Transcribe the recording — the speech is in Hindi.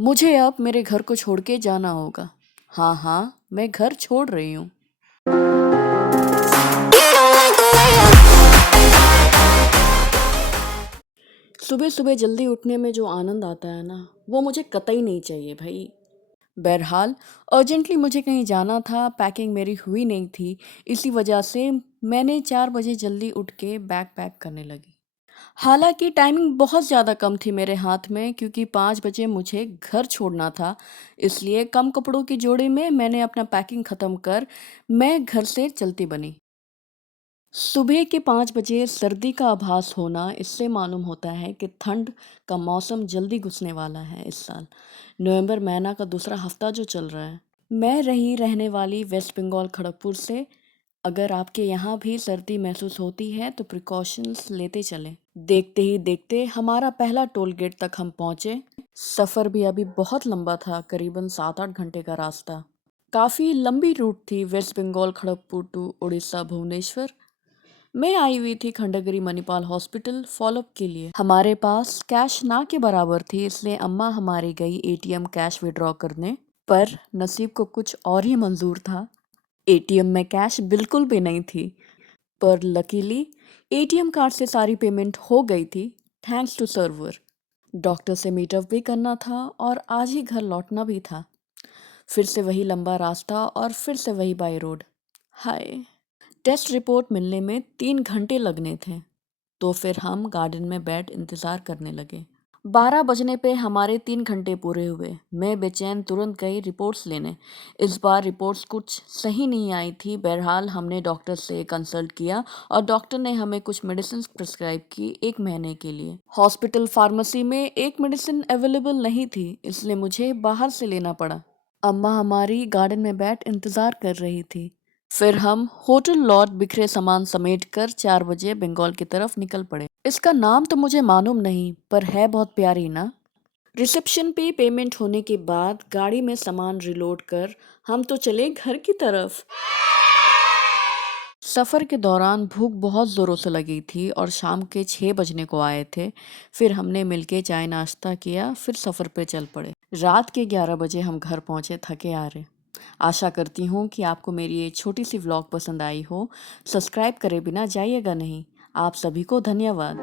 मुझे अब मेरे घर को छोड़ के जाना होगा। हाँ हाँ, मैं घर छोड़ रही हूँ। सुबह सुबह जल्दी उठने में जो आनंद आता है ना, वो मुझे कतई नहीं चाहिए भाई। बहरहाल, अर्जेंटली मुझे कहीं जाना था, पैकिंग मेरी हुई नहीं थी, इसी वजह से मैंने 4 बजे जल्दी उठ के बैग पैक करने लगी। हालांकि टाइमिंग बहुत ज़्यादा कम थी मेरे हाथ में, क्योंकि 5 बजे मुझे घर छोड़ना था। इसलिए कम कपड़ों की जोड़ी में मैंने अपना पैकिंग ख़त्म कर मैं घर से चलती बनी। सुबह के 5 बजे सर्दी का आभास होना, इससे मालूम होता है कि ठंड का मौसम जल्दी घुसने वाला है इस साल। नवंबर महीना का दूसरा हफ्ता जो चल रहा है। मैं रहने वाली वेस्ट बंगाल खड़गपुर से। अगर आपके यहाँ भी सर्दी महसूस होती है तो प्रिकॉशंस लेते चलें। देखते ही देखते हमारा पहला टोल गेट तक हम पहुँचे। सफ़र भी अभी बहुत लंबा था, करीबन 7-8 घंटे का रास्ता। काफ़ी लंबी रूट थी, वेस्ट बंगाल खड़गपुर टू उड़ीसा भुवनेश्वर। मैं आई हुई थी खंडगिरी मणिपाल हॉस्पिटल फॉलोअप के लिए। हमारे पास कैश ना के बराबर थी, इसलिए अम्मा हमारी गई एटीएम कैश विड्रॉ करने। पर नसीब को कुछ और ही मंजूर था। एटीएम में कैश बिल्कुल भी नहीं थी। पर लकीली एटीएम कार्ड से सारी पेमेंट हो गई थी, थैंक्स टू सर्वर। डॉक्टर से मीटअप भी करना था और आज ही घर लौटना भी था। फिर से वही लंबा रास्ता और फिर से वही by road. Hi. Test report मिलने में 3 घंटे लगने थे, तो फिर हम गार्डन में बैठ इंतज़ार करने लगे। 12 बजने पे हमारे 3 घंटे पूरे हुए। मैं बेचैन तुरंत गई रिपोर्ट्स लेने। इस बार रिपोर्ट्स कुछ सही नहीं आई थी। बहरहाल हमने डॉक्टर से कंसल्ट किया और डॉक्टर ने हमें कुछ मेडिसिन प्रिस्क्राइब की 1 महीने के लिए। हॉस्पिटल फार्मेसी में एक मेडिसिन अवेलेबल नहीं थी, इसलिए मुझे बाहर से लेना पड़ा। अम्मा हमारी गार्डन में बैठ इंतज़ार कर रही थी। फिर हम होटल लॉट बिखरे सामान समेट कर 4 बजे बंगाल की तरफ निकल पड़े। इसका नाम तो मुझे मालूम नहीं, पर है बहुत प्यारी ना। रिसेप्शन पे पेमेंट होने के बाद गाड़ी में सामान रिलोड कर हम तो चले घर की तरफ। सफ़र के दौरान भूख बहुत ज़ोरों से लगी थी और शाम के 6 बजने को आए थे। फिर हमने मिलके चाय नाश्ता किया, फिर सफ़र पे चल पड़े। रात के 11 बजे हम घर पहुँचे, थके हारे। आशा करती हूँ कि आपको मेरी ये छोटी सी व्लॉग पसंद आई हो। सब्सक्राइब करे बिना जाइएगा नहीं। आप सभी को धन्यवाद।